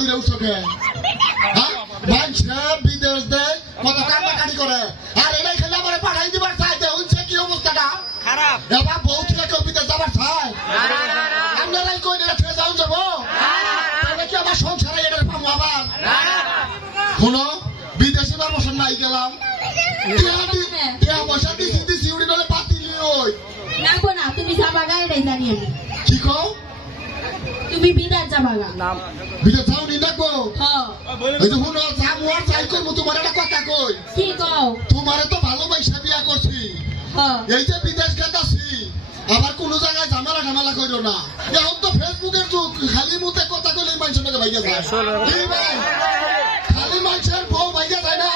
ধরে উৎসকে মানুষে বিদেশ দেয় কত কান্নাকাটি করে আর এলাই খেলে আমার পাঠাই দিবার চাইতে হচ্ছে কি অবস্থাটা খারাপ এবার বউ থেকে কেউ বিদেশ যাবার চাই আপনারাই কই এটা ফেলে যাও যাবো তাহলে কি আমার সংসারে এটার পাবো আবার শোনো বিদেশে বার বছর নাই গেলাম পয়সা দিছি উড়ি গেলে পাতিলি ওই নাকো না তুমি যাবাগা এটাই জানি আমি কি কও তুমি বিদার যাবাগা বিদেশ যাও নি নাকো হ্যাঁ এই যে শুনো যাবো আর চাই করবো তোমার একটা কথা কই কি কও তোমারে তো ভালোবাসা বিয়া করছি হ্যাঁ এই যে বিদেশ গেতাছি আবার কোন জায়গায় ঝামেলা কইরো না এখন তো ফেসবুকের যুগ খালি মুতে কথা কইলে মানুষটাকে ভাইয়া যায় খালি মানুষের বউ ভাইয়া যায় না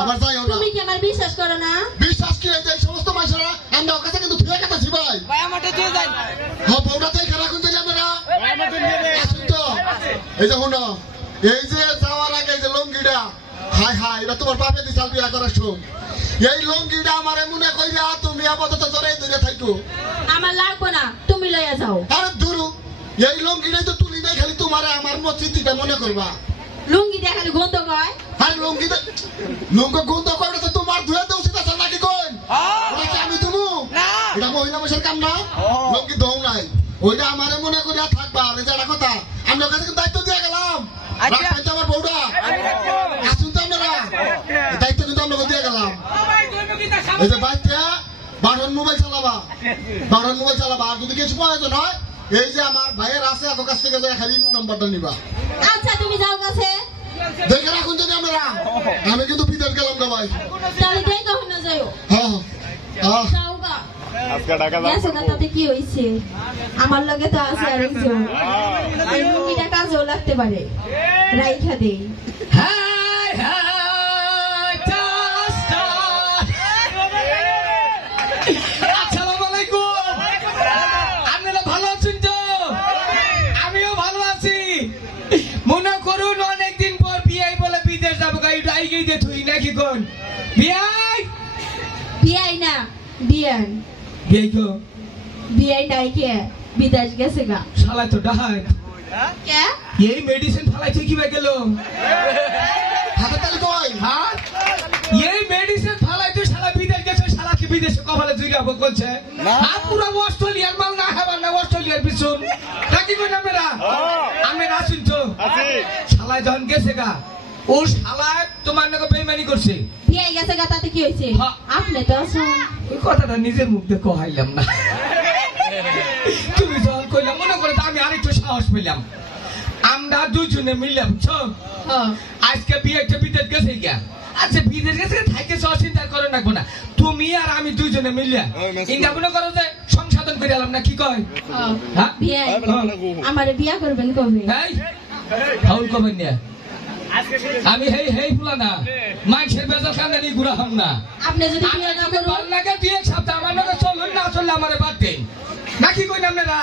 আবার যাইও না তুমি কি আমার বিশ্বাস করো না বিশ্বাস কি এই যে সমস্ত মানুষরা আমরা ওর কাছে কিন্তু ফিরে গেতাছি ভাই আমাকে দিয়ে যান হ্যাঁ বউটা তাই খেলা কোন জায়গা আপনারা আসুন তো এই যে শুনো এই যে যাওয়ার আগে এই যে লঙ্গিটা হাই এটা তোমার বাপে দিছাল বিয়া করার সময় এই লঙ্গিটা আমারে মনে কইরা তুমি আপাতত জরে ধরে থাকো আমার লাগবে না তুমি লইয়া যাও আরে দুরু এই লঙ্গিটাই তো তুলি দেই খালি তোমারে আমার মসজিদটা মনে করবা লুঙ্গি দিয়ে খালি গন্ধ কয় আরে লঙ্গিটা গন্ধ করে তো তোমার ধুয়ে দেও সেটা নাকি কই ওটা কি আমি তুমি না এটা মহিলা মানুষের কাম না লঙ্গি দৌ নাই ওইটা আমারে মনে করিয়া থাকবা আর এটা কথা আমি ওর কাছে দায়িত্ব দিয়ে গেলাম রাখতে আমার বউটা আসুন তো আপনারা দায়িত্ব কিন্তু আমরা দিয়ে গেলাম এই যে বাইকটা বারণ মোবাইল চালাবা আর যদি কিছু প্রয়োজন হয় এই যে আমার ভাইয়ের আছে এক কাছ থেকে যে খালি নাম্বারটা নিবা আচ্ছা তুমি যাও কাছে দেখে রাখুন যদি আপনারা আমি কিন্তু বিদেশ গেলাম না ভাই তাহলে দেই কখন না যাও হ্যাঁ যাও গা আজকে টাকা দাও গেছে না তাতে কি হইছে আমার লগে তো আছে আরেকজন এই লুঙ্গিটা কাজেও লাগতে পারে রাইখা দেই হাই হাই টাস্টা আসসালামু আলাইকুম আপনারা ভালো আছেন তো আমিও ভালো আছি মনে করুন অনেকদিন পর বিয়াই বলে বিদেশ যাবো গাড়িটা আইগেই দে তুই নাকি কোন বিয়াই বিয়াই না বিয়ান বিয়াই তো বিয়াই নাই কে বিদেশ গেছে গা শালা তো ডাহাই কে এই মেডিসিন ফালাইছে কি ভাই গেল হাতে তালি কই হ্যাঁ এই মেডিসিন ফালাইতে শালা বিদেশ গেছে শালা কি বিদেশে কপালে জুইরাবো করছে আর পুরো অস্ট্রেলিয়ার মাল না খাবার না অস্ট্রেলিয়ার পিছন নাকি কোন আপনারা আমি আসুন তো শালা যখন গেছে গা ও শালা তোমার নাকি বেইমানি করছে বিয়াই গেছে গা তাতে কি হইছে আপনি তো আছেন ওই কথাটা নিজের মুখ দিয়ে কহাইলাম না তুমি যখন কইলাম মনে করে আমি আরেকটু সাহস পেলাম আমরা দুজনে মিলে বুঝছো আজকে বিয়েটা বিদেশ গেছে গা আচ্ছা বিদেশ গেছে থাকে চিন্তা করে রাখবো না তুমি আর আমি দুজনে মিলে ইন্ডিয়া মনে করো যে সংশোধন করে এলাম না কি কয় বিয়াই আমারে বিয়া করবেন কবে এই ফাউল কবেন না আমি হেই ফুলা না মানুষের বেজাল কান্দানি ঘুরা হম না আপনি যদি বিয়া না করুন ভালো লাগে দুই এক সপ্তাহ আমার নাকি চলুন না চললে আমারে বাদ দেন নাকি কই না আপনারা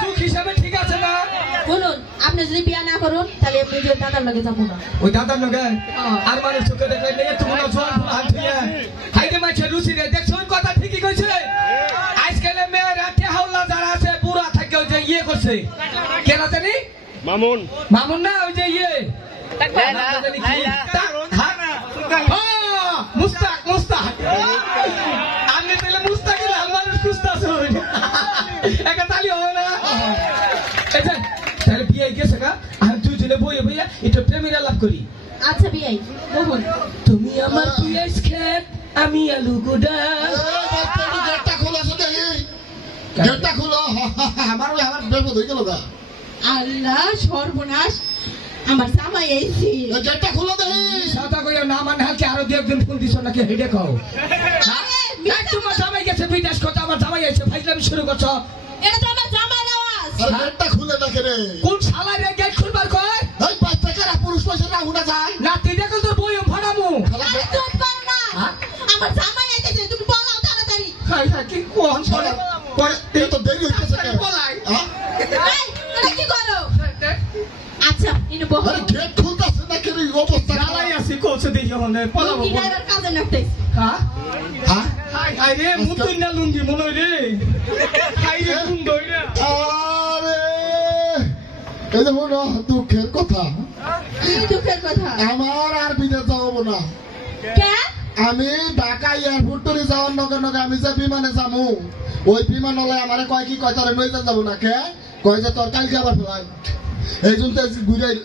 সুখ হিসাবে ঠিক আছে না বলুন আপনি যদি বিয়া না করুন তাহলে আপনি যে দাদার লগে যাবো না ওই দাদার লগে আর মানুষ চোখে দেখলে নেই তুমি না জোয়ান ফুলা হাত ধুইয়া হাইতে মাছের রুচি রে দেখছো কথা ঠিকই কইছে আজকাল মেয়েরা টেহাউলা যারা আছে বুড়া থাকে ওই যে ইয়ে করছে কেনা জানি মামুন না ওই যে ইয়ে মুস্তাক আমি তাহলে মুস্তাকের মানুষ খুঁজতেছে একটা তালি হবে না তাহলে বিয়ে গেছে গা আর দুজনে বইয়ে বইয়া একটু প্রেমের লাভ করি আচ্ছা বিয়াই বলুন তুমি আমার পিয়াজ খেত আমি আলু গুডা গেটটা খোলা গেটটা খোলো আমার বেপদ হয়ে গেল গা আল্লাহ সর্বনাশ আমার জামাই আইছি গেটটা খোলো দেখি সাদা কইয়া না মানে হালকে আরো দুই একজন ফোন দিছ নাকি হেডে কও তোমার জামাই গেছে বিদেশ কথা আমার জামাই আইছে ফাইজলামি শুরু করছো এটা তো আমার জামাই আওয়াজ গেটটা খুলে দেখে রে কোন শালা রে গেট খুলবার কয় এই পাঁচ টাকার পুরুষ পয়সা না হুনা যায় না তুই দেখো তোর বই ফাড়ামু চুপ কর না আমার জামাই আইছে তুমি বলাও তাড়াতাড়ি হাই হাই কি কোন পড়ে পরে এই তো দেরি হইছে কেন বলাই এই এটা কি করো আচ্ছা ইনু বহ আরে গেট খুলতাছে না কেন এই অবস্থা শালাই আসি কোছে দেখি হনে পলাবো কি ড্রাইভার কাজে নাকতেছ হ্যাঁ হ্যাঁ হাই হাই রে মুতুই না লুঙ্গি মনে রে হাই রে কুম দইরা আরে এই এই যে মনে দুঃখের কথা কি দুঃখের কথা? আমার আর বিদেশ যাবো না। কে? আমি ঢাকা এয়ারপোর্ট টরে যাওয়ার নগে নগে আমি যে বিমানে যাবো ওই বিমান হলে আমার কয় কি কয় তারে নইতে যাবো না কে কয় যে তোর কালকে আবার ফ্লাইট এই জন্য ঘুরাই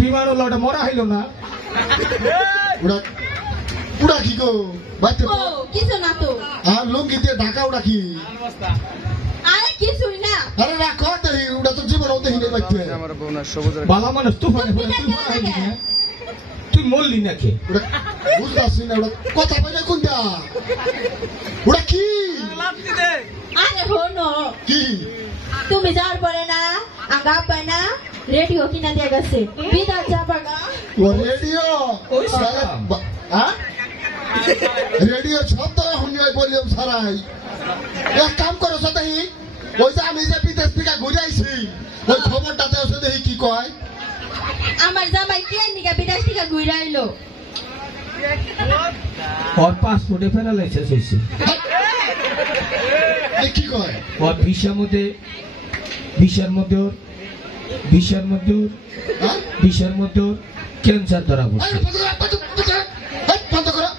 বিমান হলো ওটা মরা হইলো না উড়া উড়া কি গো বাইতে ও কিছু না তো। আর লুঙ্গি দিয়ে ঢাকা উড়া কি আরে কিছুই না। আরে রাখো দেহি উড়া তো জীবন ওতে হিনে বাইতে বালা মানুষ তুফানে তুই মরা হইলি না তুই মরলি নাকি উড়া বুঝতাছি না উড়া কথা বলে কোনটা উড়া কি আরে হনো কি তুমি যাওয়ার পরে না আগা পায় না রেডিও কিনা দিয়ে গেছে বিদার যাবাগা। ও রেডিও ওই সালা হ্যাঁ রেডিও শব্দ শুনি ওই ভলিউম ছাড়াই এক কাম করো সদাই ওই যে আমি যে বিদেশ থেকে ঘুরে আইছি ওই খবরটাতে আছে দেখি কি কয় আমার জামাই কে নিকা বিদেশ থেকে ঘুরে আইলো। ওর পাসপোর্টে ফেরা লাইসেন্স হয়েছে এই কি কয় ওর ভিসার মধ্যে হ্যাঁ ক্যান্সার ধরা এই, পড়ছে বন্ধ করো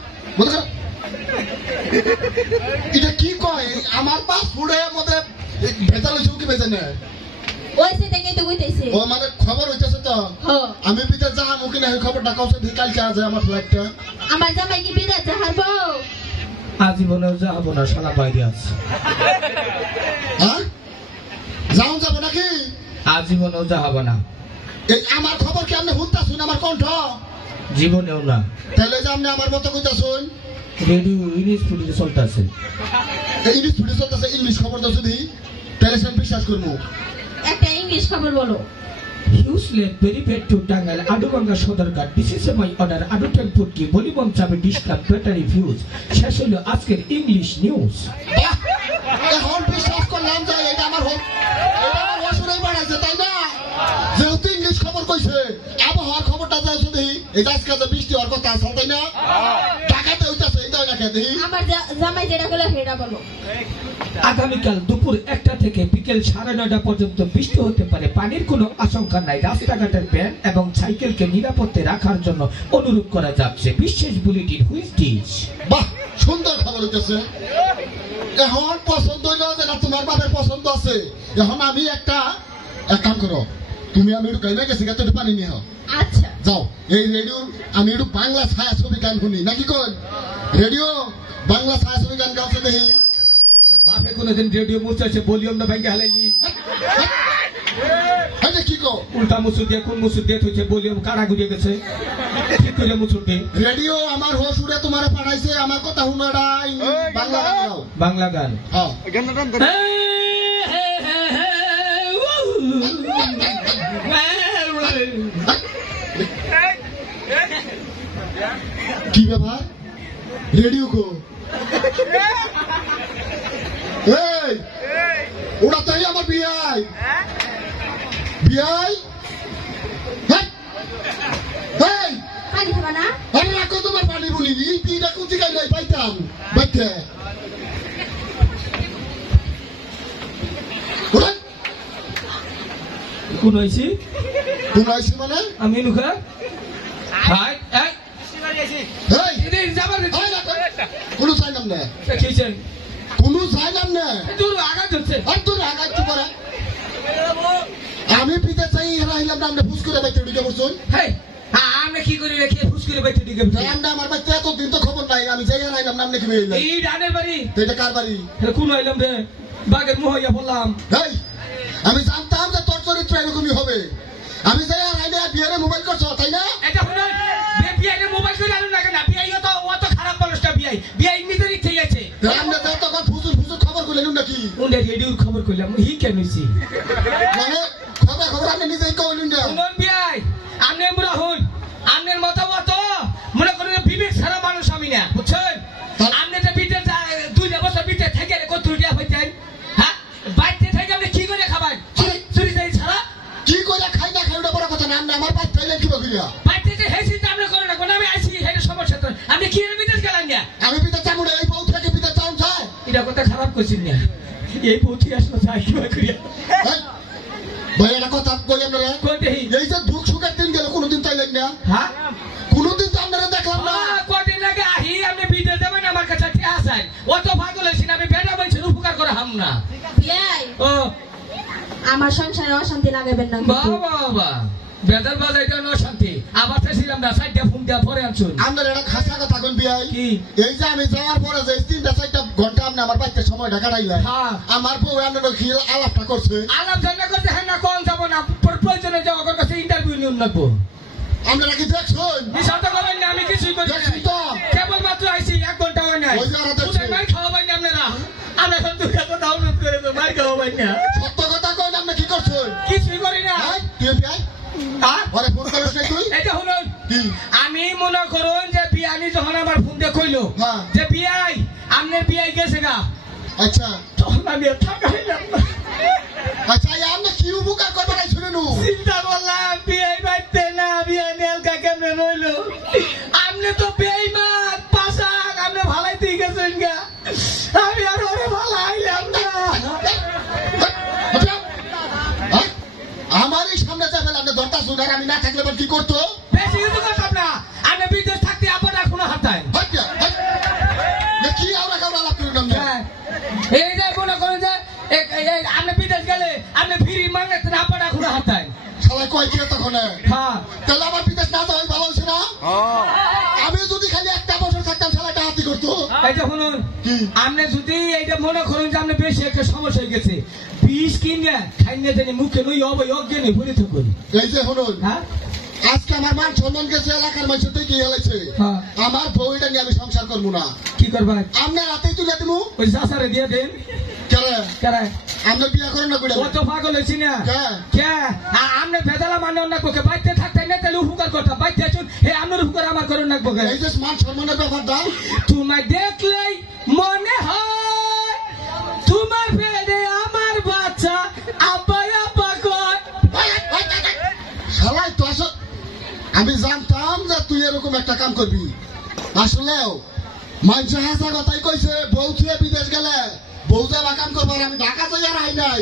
এটা কি কয় আমার পাসপোর্টের মধ্যে ভেজাল হয়েছে কি বেজে নেয় ওই সে থেকে তো কইতেছে। ও মানে খবর হইতেছে তো হ্যাঁ আমি বিদেশ যাবো কিনা এই খবরটা কাউকে দিয়ে কালকে আছে আমার ফ্লাইটটা আমার জামাই কি বিদেশ যাহারবো? আজীবনেও যাবো না শালা বাইরে আছে হ্যাঁ যাবো নাকি আজীবনেও যাবো না এই আমার খবর কি আপনি শুনতেছেন আমার কণ্ঠ জীবনেও না তাহলে যে আপনি আমার মতো কইতাছেন রেডিও ইংলিশ ফুটিতে চলতেছে ইংলিশ ভিডিও চলতেছে ইংলিশ খবর তো যদি তাহলে সে বিশ্বাস করবো একটা ইংলিশ খবর বলো। Useless, very bad to Tangal, Adubanga Sodargat. This is my order. Adutan Putki, Bolibon Sabi Discount, better reviews. Shashulu ask English news. বাহ এখন বিশ্বাস করলাম যে এটা আমার হসুরাই বাড়াইছে তাই না যেহেতু ইংলিশ খবর কইছে আবহাওয়ার খবরটা যা শুধু এটা আজকে যে বৃষ্টি হওয়ার কথা আছে তাই না ঢাকাতে হইতাছে এই তাই না খেতে আমার জামাই যেটা বলে সেটা বলো। আগামীকাল দুপুর 1টা থেকে বিকেল 9:30 পর্যন্ত বৃষ্টি হতে পারে পানির কোনো আশঙ্কা নাই রাস্তাঘাটের ভ্যান এবং সাইকেলকে নিরাপদে রাখার জন্য অনুরোধ করা যাচ্ছে বিশেষ বুলেটিন হুইচ দিস বাহ সুন্দর খবর হইতেছে এখন পছন্দ হইল যেটা তোমার বাপের পছন্দ আছে এখন আমি এক কাম করো তুমি আমি একটু গাইবে গেছি গাছ পানি নিয়ে আচ্ছা যাও এই রেডিও আমি একটু বাংলা ছায়াছবি গান শুনি নাকি কোন রেডিও বাংলা ছায়াছবি গান গাওছে দেখি বাপে কোনোদিন রেডিও মুছাছে ভলিউম না ভেঙে হালাইনি হ্যাঁ কি কো উল্টা মুসুর দিয়ে কোন মুসুর দিয়ে থইছে ভলিউম কাড়া ঘুরে গেছে ঠিক করে মুসুর দিয়ে রেডিও আমার হসুরে তোমারে পাঠাইছে আমার কথা শুনাটা বাংলা গান গাও বাংলা গান হ্যাঁ কি ব্যাপার রেডিও কো এই ওটা তাই আমার বিয়াই এই পানি খাবা না? আরে রাখো তোমার পানি বলি এই পিটা কুচি গাই নাই পাইতাম বাইতে ওরা কোন হইছি কোন আইছে মানে আমি লুকা হাই এই এই এদের যাবার এই রাখো কোন চাইলাম না কিছেন কোন চাইলাম না দূর আগা ধরছে আর তোর আগাইতে পারে আমি পিতা চাই রাইলাম না আমরা ফুস করে বাইতে ঢুকে পড়ছুন হেই আমরা কি করি রেখে ফুস করে বাইতে দিকে আমরা আমার বাচ্চা এত দিন তো খবর নাই আমি যাই রাইলাম নাম লিখে বেরিয়ে এই ডানের বাড়ি এটা কার বাড়ি কোন হইলাম রে বাগের মুহইয়া বললাম এই আমি জানতাম যে তোর চরিত্র এরকমই হবে আমি যাই রাইলে বিয়ারে মোবাইল করছো তাই না এটা শুনুন বিআই মোবাইল করে আনু না কেন বিআই তো ও তো খারাপ মানুষটা বিআই নিজেরই ঠিক আছে আমরা তো তখন ফুসুর খবর করলেন নাকি উনি রেডিওর খবর কইলাম হি কেন হইছি মানে খবর আপনি নিজেই কইলেন না শুনুন বিআই আমনে মুরা হন আমনের মতামত মনে করেন বিবেক ছাড়া মানুষ আমি না বুঝছেন আমনে যে বিটে 2 বছর বিটে থেকে কত দিয়া হইতেন হ্যাঁ বাইতে থেকে আপনি কি করে খাবেন চুরি যাই ছাড়া কি করে খাই না খাই ওটা বড় কথা না আমরা আমার পাঁচ খাইলেন কি বলিয়া বাইতে যে হেসি আমরা করে না কোন আমি আইছি হেডে সমস্যা তো আপনি কি এর বিদেশ গেলেন না আমি পিতা চামুড়ে এই বউ থেকে পিতা চাউন চাই এটা কথা খারাপ কইছিস না এই পৌঁছে আসলো চাই কি করিয়া ভাই একটা কথা কই আপনারা কোনটি এই যে দুঃখ সুখের দিন গেল কোনোদিন তাইলেন না হ্যাঁ কোনোদিন তো আপনারা দেখলাম না কদিন লাগে আহি আমি বিদেশ যাবেন আমার কাছে ঠিক আছে অত পাগল হইছি না আমি বেটা বলছি উপকার করে হাম না বিয়াই ও আমার সংসারে অশান্তি লাগাবেন না কিন্তু। বাবা বাবা বেদার বাজাইটা ন শান্তি আবার চাইছিলাম না সাইডটা ফোন দিয়া পরে আনছুন আপনার একটা খাসা কথা কোন বিয়াই কি এই যে আমি যাওয়ার পরে যে 3-4 ঘন্টা আপনি আমার বাড়িতে সময় ঢাকাটাইলেন হ্যাঁ আমার বউ আপনার খিল আলাপটা করছে আলাপ জানা করতে হ্যাঁ না কোন যাব না প্রয়োজনে যাও ওর কাছে ইন্টারভিউ নিউন লাগবো আপনারা কি দেখছেন বিষয়টা বলেন না আমি কিছুই করি দেখছি তো কেবল মাত্র আইছি 1 ঘন্টা হয় নাই ওই যে আরো দেখছি। তুই মার খাওয়াবেন না আপনারা আমরা এখন দুটো কথা ডাউনলোড করে তো মার খাওয়াবেন না সত্য কথা কইন আপনি কি করছেন কিছুই করি না হ্যাঁ তুই বিয়াই হ্যাঁ আরে ফোন করিস নাই তুই এটা হলো কি আমি মনে করুন যে বিয়ানি যখন আমার ফোন দিয়ে কইলো হ্যাঁ। যে বিয়াই আপনার বিয়াই গেছে গা আচ্ছা তখন আমি আর থাকাইলাম না আচ্ছা আপনি কি উপকার করবেন এই শুনে নু চিন্তা করলাম বিয়াই বাইতে না বিয়াই নেলকা কেমনে রইলো আপনি তো বেইমান পাশান আপনি ভালাই দিয়ে গেছেন গা আমি আর ওরে ভালাইলাম না আমার এই সামনে যাবে আপনি দরটা শুনার আমি না থাকলে কি করতো বেশি কিছু করতাম না আপনি বিদেশ থাকতে আপনার আর কোনো হাতায় কি আমরা কাউরা লাভ করি না এই যে মনে করেন যে আপনি বিদেশ গেলে আপনি ফিরি মাংনাতে না আপনার আর কোনো হাতায় সবাই কয় কি তখন হ্যাঁ তাহলে আমার বিদেশ না যাওয়াই ভালো হয়েছে না আমি যদি খালি একটা বছর থাকতাম সালাটা হাতি করতো এই যে শুনুন কি আপনি যদি এইটা মনে করুন যে আপনি বেশি একটা সমস্যা হয়ে গেছে বিষ কিনে খাইনে জানি মুখে নই অবৈ অজ্ঞানে ভরে থাকুন এই যে শুনুন হ্যাঁ আজকে আমার মান সম্মান গেছে এলাকার মানুষের থেকে হেলাইছে হ্যাঁ। আমার বউটা নিয়ে আমি সংসার করবো না কি করবা আপনার রাতেই তুলে দিব ওই চাষারে দিয়ে দেন কেন কেরায় আপনার বিয়া করেন না করে কত পাগল হয়েছি না কে? কে আপনি ভেজালা মানে অন্য কোকে বাইতে থাকতেন না তাহলে উপকার করতাম বাইতে আছুন হে আপনার উপকার আমার করুন না কোকে এই যে মান সম্মানের ব্যাপার দাও তোমায় দেখলেই মনে হয় তোমার পেটে আমার বাচ্চা আব্বা আব্বা কয় শালাই তো আসো আমি জানতাম যে তুই এরকম একটা কাম করবি আসলেও মানুষের হাসা কথাই কইছে বউ থুয়ে বিদেশ গেলে বউ যাবা কাম করবার আমি ঢাকা যাই আর আই নাই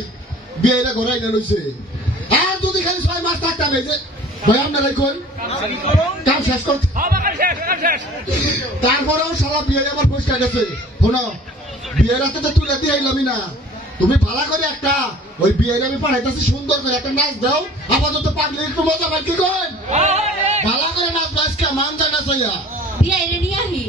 বিয়েরা ঘরে আইনে লইছে আর যদি খালি 6 মাস থাকতাম এই যে ভাই আপনারা কোন কাম শেষ করতে তারপরেও সারা বিয়ে আমার পরিষ্কার গেছে শোনো বিয়ের রাতে তো তুলে দিয়ে আইলামই না তুমি ভালো করে একটা ওই বিয়ের আমি পাঠাইতেছি সুন্দর করে একটা নাচ দাও আপাতত পাগলি একটু মজা পাই কি করেন ভালো করে নাচ বাজকে মান যায় না সাইয়া বিয়াই রে নিয়ে আহি